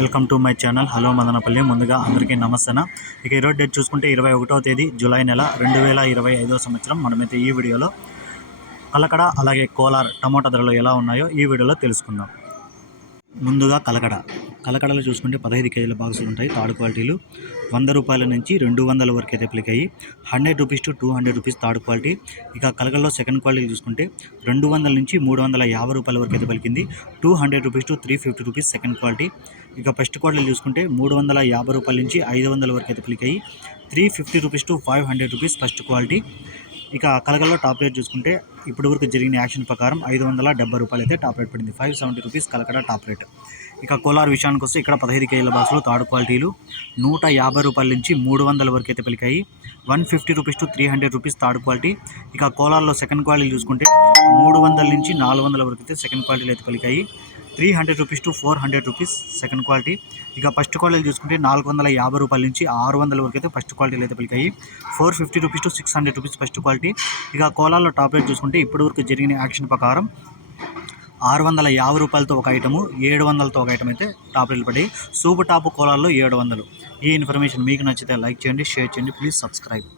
Welcome to my channel. Hello Madanapalle. ముందుగా అందరికీ నమస్తేన. ఇక ఈరోజు డేట్ చూసుకుంటే ఇరవై ఒకటో తేదీ జూలై నెల రెండు వేల ఇరవై ఐదో సంవత్సరం. మనమైతే ఈ వీడియోలో కలకడ అలాగే కోలార్ టమోటా ధరలు ఎలా ఉన్నాయో ఈ వీడియోలో తెలుసుకుందాం. ముందుగా కలకడ. కలకడలు చూసుకుంటే పదహైదు కేజీల బాక్సులు ఉంటాయి. థర్డ్ క్వాలిటీలు వంద రూపాయల నుంచి రెండు వందల వరకు అయితే పిలికాయి hundred rupees to two hundred rupees third quality. ఇక కలకడలో సెకండ్ క్వాలిటీ చూసుకుంటే రెండు వందల నుంచి మూడు వందల యాభై రూపాయల వరకు అయితే పలికింది. Two hundred rupees to three fifty rupees second quality. ఇక ఫస్ట్ క్వాలిటీ చూసుకుంటే మూడు వందల యాభై రూపాయల నుంచి ఐదు వందల వరకు అయితే పలికాయి three fifty rupees to five hundred rupees first quality. ఇక కలకల్లో టాప్ రేట్ చూసుకుంటే ఇప్పటి వరకు జరిగిన యాక్షన్ ప్రకారం ఐదు వందల డెబ్బై రూపాయలు అయితే టాప్ రేట్ పడింది. Five seventy rupees Kalakada top rate. ఇక కోలార్ విషయానికి వస్తే ఇక్కడ పదహైదు కేజీల బాక్సులు థర్డ్ క్వాలిటీలు నూట యాభై రూపాయల నుంచి మూడు వందల వరకు అయితే పలికాయి. One fifty rupees to three hundred rupees third quality. ఇక కోలార్లో సెకండ్ క్వాలిటీ చూసుకుంటే మూడు వందల నుంచి నాలుగు వందల వరకు అయితే సెకండ్ క్వాలిటీలు అయితే పలికాయి. Three hundred rupees to four hundred rupees second quality. ఇక ఫస్ట్ క్వాలిటీ చూసుకుంటే నాలుగు వందల యాభై రూపాయల నుంచి ఆరు వందల వరకు అయితే ఫస్ట్ క్వాలిటీలు అయితే పలికాయి. Four fifty rupees to six hundred rupees first quality. ఇక కోలాల్లో టాప్ రేట్ చూసుకుంటే ఇప్పటి వరకు జరిగిన యాక్షన్ ప్రకారం ఆరు వందల యాభై రూపాయలతో ఒక ఐటము ఏడు వందలతో ఒక ఐటమ్ అయితే టాప్ రేట్లు పడ్డాయి. సూపర్ టాప్ కోలాల్లో ఏడు వందలు. ఈ ఇన్ఫర్మేషన్ మీకు నచ్చితే లైక్ చేయండి షేర్ చేయండి. Please subscribe.